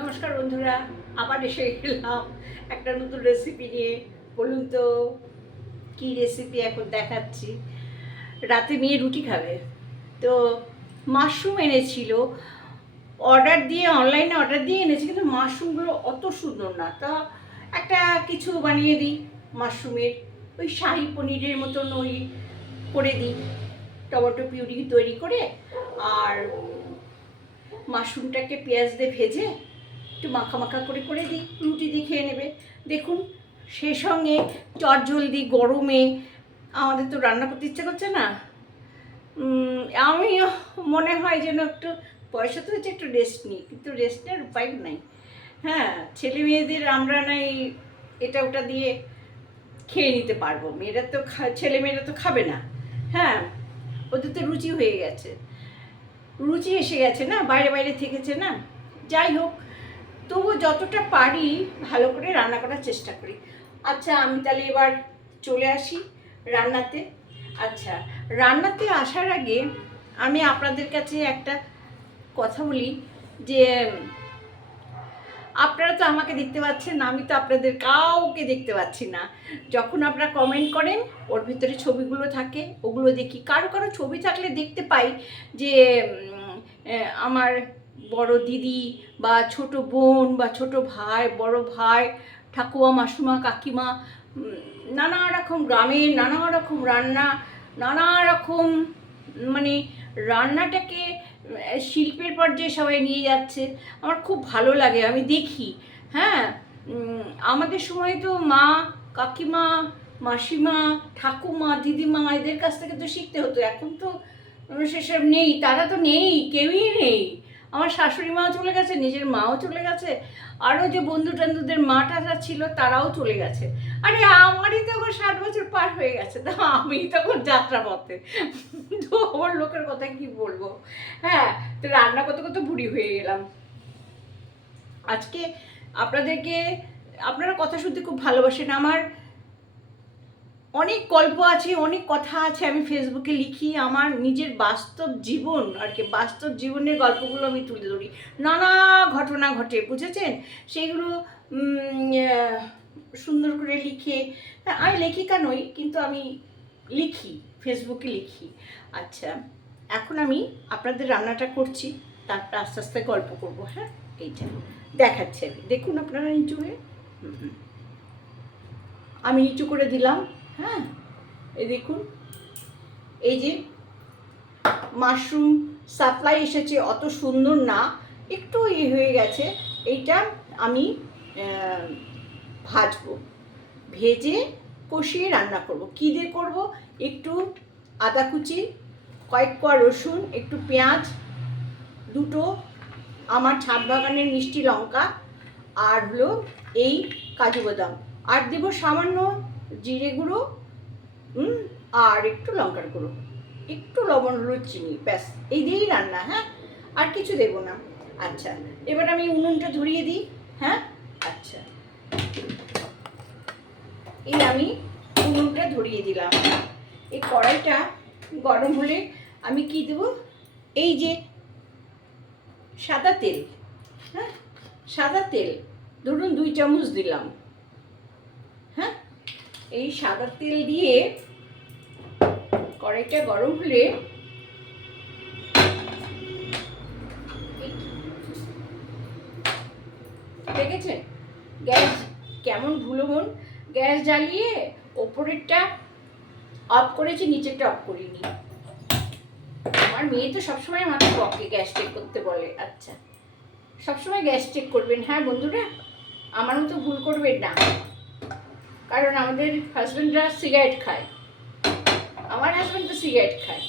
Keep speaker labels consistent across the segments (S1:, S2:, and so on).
S1: নমস্কার বন্ধুরা, আবার এসে গেলাম একটা নতুন রেসিপি নিয়ে। বলুন তো, কী রেসিপি এখন দেখাচ্ছি? রাতে মেয়ে রুটি খাবে। তো মাশরুম এনেছিল অর্ডার দিয়ে অনলাইনে অর্ডার দিয়ে এনেছি, কিন্তু মাশরুমগুলো অত সুন্দর না। তা একটা কিছু বানিয়ে দিই মাশরুমের। ওই শাহি পনিরের মতন ওই করে দিই, টমেটো পিউরি তৈরি করে, আর মাশরুমটাকে পেঁয়াজ দিয়ে ভেজে একটু মাখা মাখা করে করে দিই, রুটি দিয়ে খেয়ে নেবে। দেখুন সেই সঙ্গে চট জলদি গরমে আমাদের তো রান্না করতে ইচ্ছে করছে না। আমি মনে হয় যেন একটু পয়সা তো হচ্ছে একটু রেস্ট নিই, কিন্তু রেস্টের উপায় নাই। হ্যাঁ ছেলে মেয়েদের আমরা নাই, এটা ওটা দিয়ে খেয়ে নিতে পারব। মেয়েরা তো ছেলে মেয়েরা তো খাবে না। হ্যাঁ ওদের তো রুচি হয়ে গেছে। রুচি এসে গেছে না, বাইরে বাইরে থেকেছে না। যাই হোক তবু যতটা পারি ভালো করে রান্না করার চেষ্টা করি। আচ্ছা আমি তাহলে এবার চলে আসি রান্নাতে। আচ্ছা রান্নাতে আসার আগে আমি আপনাদের কাছে একটা কথা বলি যে, আপনারা তো আমাকে দেখতে পাচ্ছেন আমি তো আপনাদের কাউকে দেখতে পাচ্ছি না। যখন আপনারা কমেন্ট করেন, ওর ভিতরে ছবিগুলো থাকে, ওগুলো দেখি। কারও কারও ছবি থাকলে দেখতে পাই যে আমার বড় দিদি বা ছোট বোন বা ছোট ভাই, বড় ভাই, ঠাকুমা, মাসুমা, কাকিমা নানা রকম গ্রামের নানা রকম রান্না, নানা রকম মানে রান্নাটাকে শিল্পের পর্যায়ে সবাই নিয়ে যাচ্ছে। আমার খুব ভালো লাগে, আমি দেখি। হ্যাঁ আমাদের সময় তো মা, কাকিমা, মাসিমা, ঠাকুমা, দিদিমা এদের কাছ থেকে তো শিখতে হতো। এখন তো সেসব নেই, তারা তো নেই, কেউই নেই। আমার শাশুড়ি মাও চলে গেছে, নিজের মাও চলে গেছে, আরও যে বন্ধু টান্ধুদের মা টারা ছিল তারাও চলে গেছে। আরে আমারই তো এখন ষাট বছর পার হয়ে গেছে, তো আমি তখন যাত্রা পথে তো আমার লোকের কথা কি বলব? হ্যাঁ তো রান্না করতে করতে বুড়ি হয়ে গেলাম। আজকে আপনাদেরকে, আপনারা কথা শুনতে খুব ভালোবাসেন। আমার অনেক গল্প আছে, অনেক কথা আছে আমি ফেসবুকে লিখি, আমার নিজের বাস্তব জীবন আর কি, বাস্তব জীবনের গল্পগুলো আমি তুলে ধরি। নানা ঘটনা ঘটে, বুঝেছেন? সেইগুলো সুন্দর করে লিখে, আমি লেখিকা নই কিন্তু আমি লিখি ফেসবুকে লিখি। আচ্ছা এখন আমি আপনাদের রান্নাটা করছি, তারপর আস্তে আস্তে গল্প করব হ্যাঁ? এইটা দেখাচ্ছি আমি। দেখুন আপনারা নিচু হয়ে। আমি নিচু করে দিলাম। হ্যাঁ এই দেখুন। এই যে মাশরুম সাপ্লাই এসেছে, অত সুন্দর না, একটু ইয়ে হয়ে গেছে, এইটা আমি ভাজবো, ভেজে কষিয়ে রান্না করব। কী দিয়ে করব? একটু আদা কুচি, কয়েক কোয়া রসুন, একটু পেঁয়াজ, দুটো আমার ছাদ বাগানের মিষ্টি লঙ্কা, আর হলো এই কাজু বাদাম। আর দেব সামান্য জিরে গুঁড়ো আর একটু লঙ্কার গুঁড়ো। একটু লবণ, হলুদ, চিনি, ব্যাস, এই দিয়েই রান্না হ্যাঁ? আর কিছু দেবো না। আচ্ছা এবার আমি উনুনটা ধরিয়ে দিই হ্যাঁ? আচ্ছা। এই আমি উনুনটা ধরিয়ে দিলাম। এই কড়াইটা গরম হলে আমি কি দেবো? এই যে সাদা তেল হ্যাঁ? সাদা তেল, ধরুন দুই চামচ দিলাম। এই সাদা তেল দিয়ে কড়াইটা গরম হলে দেখেছেন? গ্যাস কেমন ভুলো মন? গ্যাস জ্বালিয়ে ওপরেরটা অফ করেছি, নিচেরটা অফ করিনি। আমার মেয়ে তো সবসময় আমাকে বকে গ্যাস চেক করতে বলে। আচ্ছা। সবসময় গ্যাস চেক করবেন। হ্যাঁ বন্ধুরা? আমার মতো ভুল করবেন না। কারণ আমাদের হাজব্যান্ডরা সিগারেট খায়। আমার হাজব্যান্ড তো সিগারেট খায়।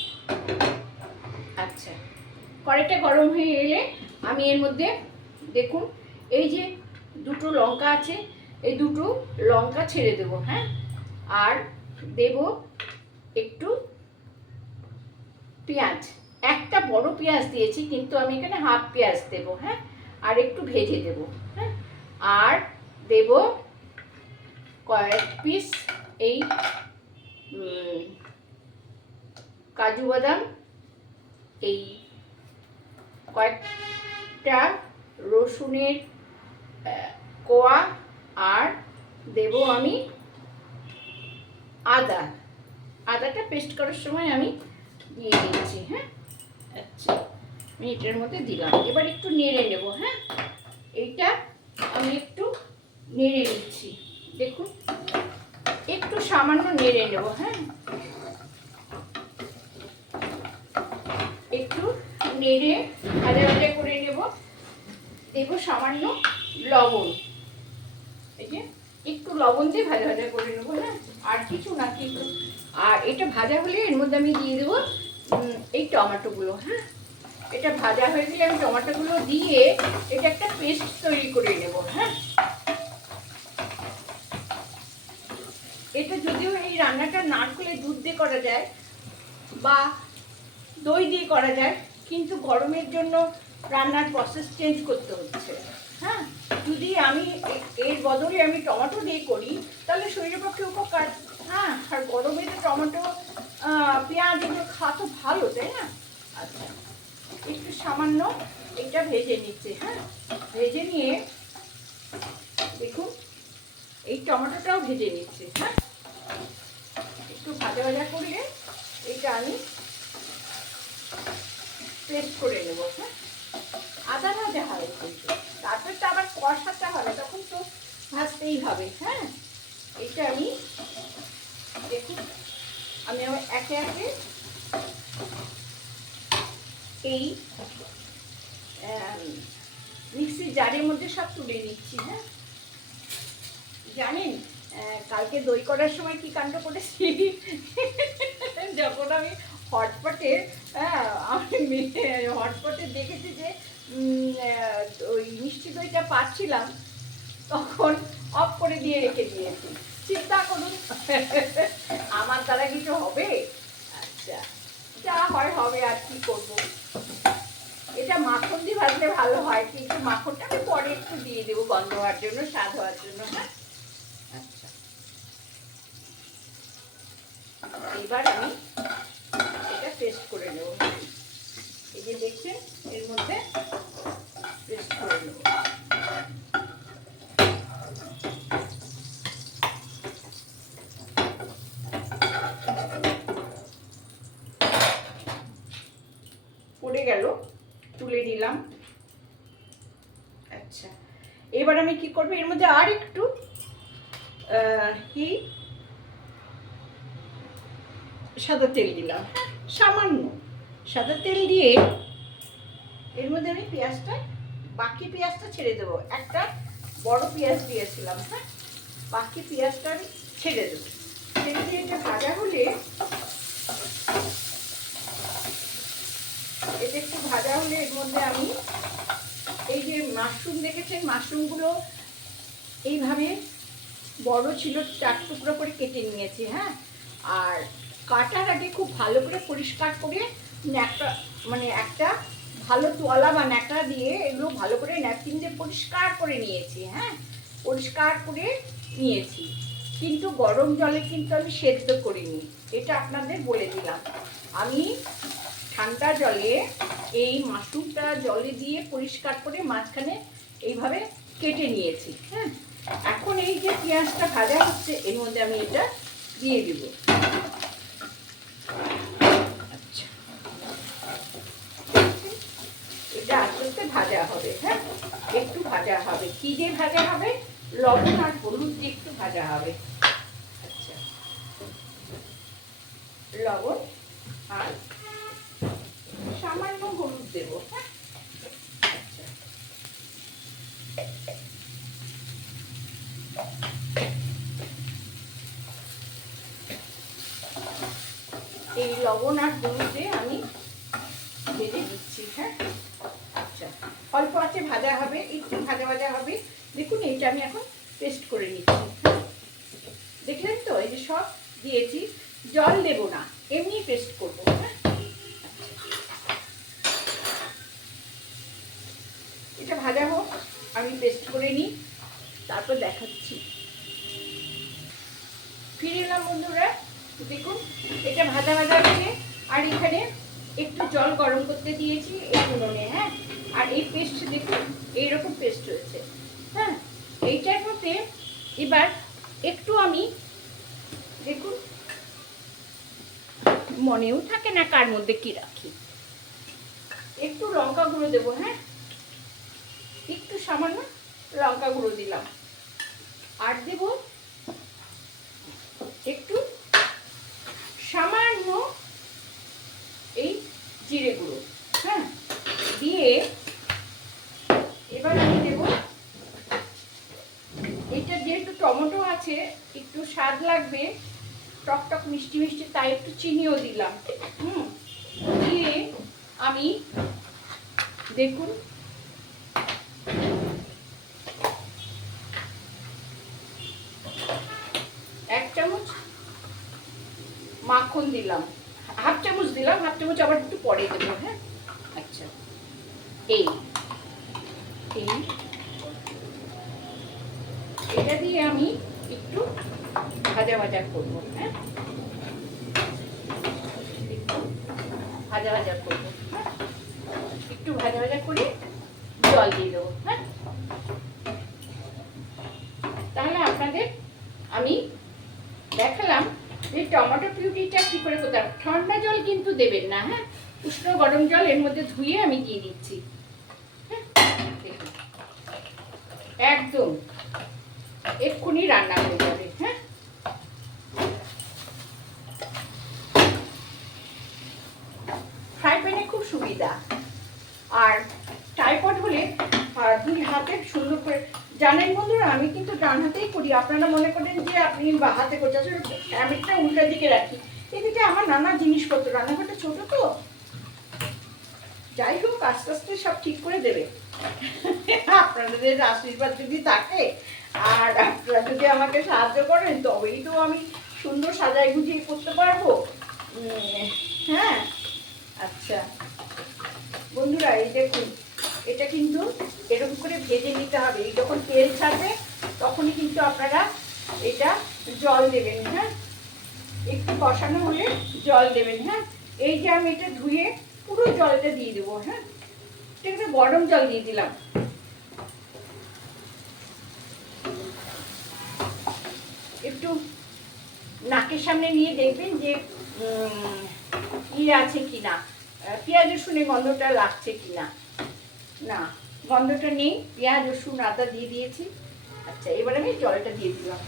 S1: আচ্ছা কড়াইটা গরম হয়ে এলে আমি এর মধ্যে দেখুন, এই যে দুটো লঙ্কা আছে, এই দুটো লঙ্কা ছেড়ে দেবো হ্যাঁ? আর দেব একটু পেঁয়াজ। একটা বড় পেঁয়াজ দিয়েছি, কিন্তু আমি এখানে হাফ পেঁয়াজ দেব হ্যাঁ? আর একটু ভেজে দেব হ্যাঁ? আর দেব কয়েক পিস এই কাজু বাদাম, এই কয়েকটা রসুনের কোয়া আর দেব আমি আদা। আদাটা পেস্ট করার সময় আমি দিয়ে দিচ্ছি হ্যাঁ? আচ্ছা আমি এটার মধ্যে দিলাম। এবার একটু নেড়ে নেব হ্যাঁ? এইটা আমি একটু নেড়ে নিচ্ছি। দেখুন, একটু সামান্য নেড়ে নেব হ্যাঁ? একটু নেড়ে ভাজা ভাজা করে নেব। দেবো সামান্য লবণ। একটু লবণ দিয়ে ভাজা ভাজা করে নেব হ্যাঁ? আর কিছু না, কিন্তু। আর এটা ভাজা হলে এর মধ্যে আমি দিয়ে দেবো এই টমেটোগুলো হ্যাঁ? এটা ভাজা হয়ে গেলে আমি টমেটোগুলো দিয়ে এটা একটা পেস্ট তৈরি করে নেব হ্যাঁ? এটা যদিও এই রান্নাটা নারকেলের দুধ দিয়ে করা যায় বা দই দিয়ে করা যায়, কিন্তু গরমের জন্য রান্নার প্রসেস চেঞ্জ করতে হচ্ছে। হ্যাঁ? যদি আমি এর বদলে আমি টমেটো দিয়ে করি, তাহলে শরীরের পক্ষে উপকার। হ্যাঁ? আর গরমে তো টমেটো পেঁয়াজ এগুলো খাওয়া তো ভালো, তাই না? আচ্ছা একটু সামান্য এটা ভেজে নিচ্ছে হ্যাঁ? ভেজে নিয়ে দেখুন, এই টমেটোটাও ভেজে নিচ্ছে হ্যাঁ? একটু ভাজা ভাজা করলে এটা আমি পেস্ট করে নেব হ্যাঁ? আদা ভাজা হবে কিন্তু। তারপর তো আবার কষাতে হবে, তখন তো ভাজতেই হবে হ্যাঁ? এটা আমি দেখুন, আমি আবার একে একে এই মিক্সির জারের মধ্যে সব তুলে নিচ্ছি হ্যাঁ? জানেন? কালকে দই করার সময় কি কাণ্ড করেছি? যখন আমি হটপটে হ্যাঁ আমি হটপটে দেখেছি যে ওই মিষ্টি দইটা পাচ্ছিলাম, তখন অফ করে দিয়ে রেখে দিয়েছি। চিন্তা করুন, আমার দ্বারা কিছু হবে? আচ্ছা যা হয় হবে আর কি করব? এটা মাখন দিয়ে ভাজলে ভালো হয়, কিন্তু মাখনটা আমি পরে একটু দিয়ে দেবো গন্ধ হওয়ার জন্য, স্বাদ হওয়ার জন্য হ্যাঁ? এবার আমি এটা পেস্ট করে নেব। এই যে দেখছেন, এর মধ্যে পেস্ট করে নেব। পড়ে গেল, তুলে নিলাম। আচ্ছা এবার আমি কি করব, এর মধ্যে আর একটু কি সাদা তেল দিলাম। সামান্য। সাদা তেল দিয়ে এর মধ্যে আমি পেঁয়াজটা, বাকি পেঁয়াজটা ছেড়ে দেবো। একটা বড় পেঁয়াজ দিয়েছিলাম হ্যাঁ? বাকি পেঁয়াজটা আমি ছেড়ে দেবো। ছেড়ে দিয়ে এটা ভাজা হলে এটা একটু ভাজা হলে এর মধ্যে আমি এই যে মাশরুম দেখেছেন, মাশরুমগুলো এইভাবে বড় ছিল, চার টুকরো করে কেটে নিয়েছি হ্যাঁ? আর কাটার আগে খুব ভালো করে পরিষ্কার করে ন্যাকড়া মানে একটা ভালো তোয়ালা বা ন্যাকড়া দিয়ে এগুলো ভালো করে ন্যাপকিন দিয়ে পরিষ্কার করে নিয়েছি হ্যাঁ? পরিষ্কার করে নিয়েছি। কিন্তু গরম জলে কিন্তু আমি সেদ্ধ করিনি, এটা আপনাদের বলে দিলাম। আমি ঠান্ডা জলে এই মাশরুমটা জলে দিয়ে পরিষ্কার করে মাঝখানে এইভাবে কেটে নিয়েছি হ্যাঁ? এখন এই যে পেঁয়াজটা ভাজা হচ্ছে, এর মধ্যে আমি এটা দিয়ে দিব আচ্ছা এটা আস্তে আস্তে ভাজা হবে হ্যাঁ? একটু ভাজা হবে। কি দিয়ে ভাজা হবে? লবণ আর হলুদ দিয়ে একটু ভাজা হবে। আচ্ছা। লবণ আর সামান্য হলুদ দেবো হ্যাঁ? আচ্ছা। এই লবণ আর হলুদে আমি ভেজে দিচ্ছি হ্যাঁ আচ্ছা অল্প আছে ভাজা হবে, একটু ভাজা ভাজা হবে। দেখুন এটা আমি এখন পেস্ট করে নিচ্ছি? দেখলেন তো? এই যে সব দিয়েছি। জল দেবো না, এমনি পেস্ট করব হ্যাঁ? এটা ভাজা হোক, আমি পেস্ট করে নিই, তারপর দেখাচ্ছি। ফিরে এলাম বন্ধুরা, দেখুন, এটা ভাজা ভাজা আছে আর এখানে একটু জল গরম করতে দিয়েছি এই উনুনে হ্যাঁ? আর এই পেস্ট দেখুন, এইরকম পেস্ট হয়েছে হ্যাঁ? এইটার মধ্যে এবার একটু আমি দেখুন, মনেও থাকে না কার মধ্যে কি রাখি। একটু লঙ্কা গুঁড়ো দেবো হ্যাঁ? একটু সামান্য লঙ্কা গুঁড়ো দিলাম। আর দেব একটু সামান্য এই জিরে গুঁড়ো। হ্যাঁ। দিয়ে এবার আমি দেব এটা যেহেতু টমেটো আছে একটু স্বাদ লাগবে টক টক মিষ্টি মিষ্টি তাই একটু চিনিও দিলাম। হুম। দিয়ে আমি দেখুন এক চামচ মাখন দিলাম। হাফ চামচ দিলাম হাফ চামচ আবার একটু পরে দেবো হ্যাঁ? আচ্ছা। এই এই। এটা দিয়ে আমি একটু ভাজা ভাজা করব হ্যাঁ? ভাজা ভাজা করব হ্যাঁ একটু ভাজা ভাজা করে জল দিয়ে দেবো হ্যাঁ তাহলে আপনাদের আমি দেখালাম যে টমেটো পিউরিটা কি করে করতে হবে ঠান্ডা জল কিন্তু দেবেন না হ্যাঁ? উষ্ণ গরম জল এর মধ্যে ধুয়ে আমি দিয়ে দিচ্ছি। হ্যাঁ? একদম। এক্ষুনি রান্না হয়ে যাবে হ্যাঁ? ফ্রাই প্যানে খুব সুবিধা। আর ট্রাইপড হলে দুই হাতে সুন্দর করে জানেন বন্ধুরা, আমি কিন্তু ডান হাতেই করি। আপনারা মনে করেন যে আপনি বা হাতে করছেন আমি একটা উল্টা দিকে রাখি। এদিকে আমার নানা জিনিসপত্র রান্নাঘরটা ছোট তো। যাই হোক, আস্তে আস্তে সব ঠিক করে দেবে। আপনাদের আশীর্বাদ যদি থাকে, আর আপনারা যদি আমাকে সাহায্য করেন, তবেই তো আমি সুন্দর সাজাই গুছিয়ে করতে পারব। হ্যাঁ? আচ্ছা। বন্ধুরা, এই দেখুন, এটা কিন্তু এরকম করে ভেজে নিতে হবে। এই যখন তেল ছাড়বে, তখনই কিন্তু আপনারা এটা জল দেবেন হ্যাঁ? একটু কষানো হলে জল দেবেন হ্যাঁ? এই যে আমি এটা ধুয়ে পুরো জলটা দিয়ে দেবো হ্যাঁ? ঠিক আছে গরম জল দিয়ে দিলাম। একটু নাকের সামনে নিয়ে দেখবেন যে ইয়ে আছে কিনা। আহ, পেঁয়াজ রসুনের গন্ধটা লাগছে কিনা। না গন্ধটা নেই। পেঁয়াজ রসুন আদা দিয়ে দিয়েছি। আচ্ছা এবার আমি জলটা দিয়ে দিলাম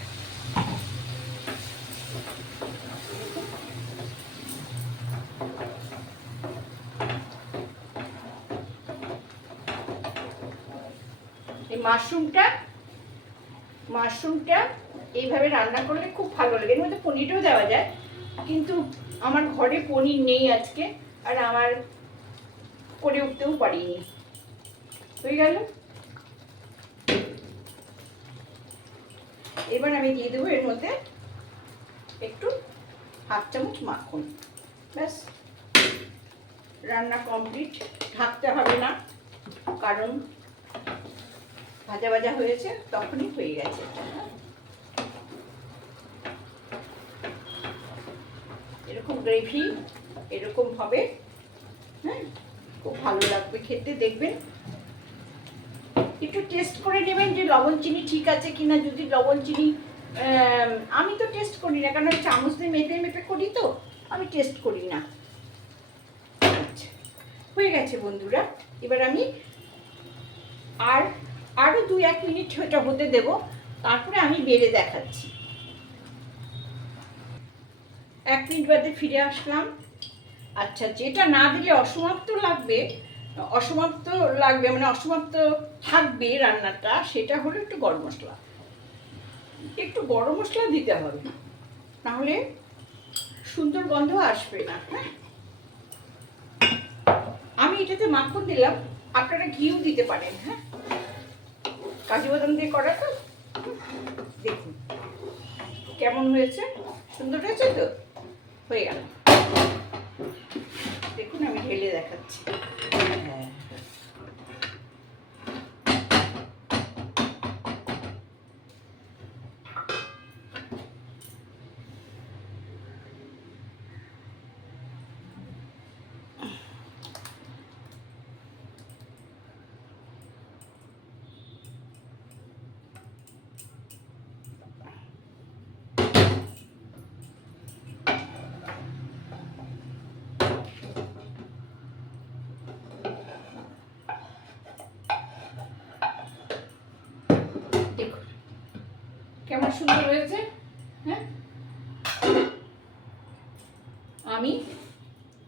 S1: এই মাশরুমটা মাশরুমটা এইভাবে রান্না করলে খুব ভালো লাগে। এর মধ্যে পনিরও দেওয়া যায়, কিন্তু আমার ঘরে পনির নেই আজকে, আর আমার করে উঠতেও পারিনি। হয়ে গেল? এবার আমি দিয়ে দেবো এর মধ্যে একটু হাফ চামচ মাখন। ব্যাস। রান্না কমপ্লিট। ঢাকতে হবে না, কারণ ভাজা ভাজা হয়েছে, তখনই হয়ে গেছে। এরকম গ্রেভি এরকম হবে। হ্যাঁ খুব ভালো লাগবে খেতে, দেখবেন। একটু টেস্ট করে নেবেন যে লবণ চিনি ঠিক আছে কিনা। যদি লবণ চিনি আমি তো টেস্ট করি না কারণ চামচ দিয়ে মেপে মেপে করি তো, আমি টেস্ট করি না। আচ্ছা হয়ে গেছে বন্ধুরা। এবার আমি আর আরও দু এক মিনিট ওটা হতে দেব। তারপরে আমি বেড়ে দেখাচ্ছি। এক মিনিট বাদে ফিরে আসলাম। আচ্ছা যেটা না দিলে অসমাপ্ত লাগবে অসমাপ্ত লাগবে মানে অসমাপ্ত থাকবে রান্নাটা, সেটা হলো একটু গরম মশলা। একটু গরম মশলা দিতে হবে। নাহলে সুন্দর গন্ধ আসবে না হ্যাঁ? আমি এটাতে মাখন দিলাম। আপনারা ঘিও দিতে পারেন হ্যাঁ? কাজু বাদাম দিয়ে করা তো? দেখুন কেমন হয়েছে? সুন্দর হয়েছে তো? হয়ে গেল। দেখুন, আমি ঢেলে দেখাচ্ছি। সুন্দর হয়েছে হ্যাঁ? আমি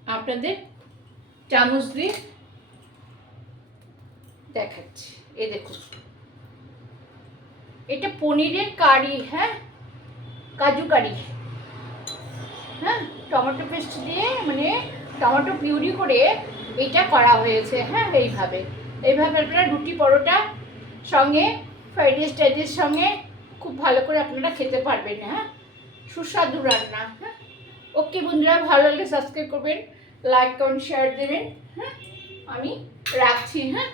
S1: আপনাদের চামচ দিয়ে দেখাচ্ছি। এই দেখুন। এটা পনিরের কারি হ্যাঁ? কাজু কারি। হ্যাঁ? টমেটো পেস্ট দিয়ে মানে টমেটো পিউরি করে এটা করা হয়েছে হ্যাঁ? এইভাবে। এইভাবে আপনারা রুটি পরোটা সঙ্গে, ফ্রাইড রাইস টাইডের সঙ্গে খুব ভালো করে আপনারা খেতে পারবেন হ্যাঁ? সুস্বাদু রান্না হ্যাঁ? ওকে বন্ধুরা, ভালো লাগলে সাবস্ক্রাইব করবেন লাইক কমেন্ট শেয়ার দেবেন হ্যাঁ? আমি রাখছি হ্যাঁ?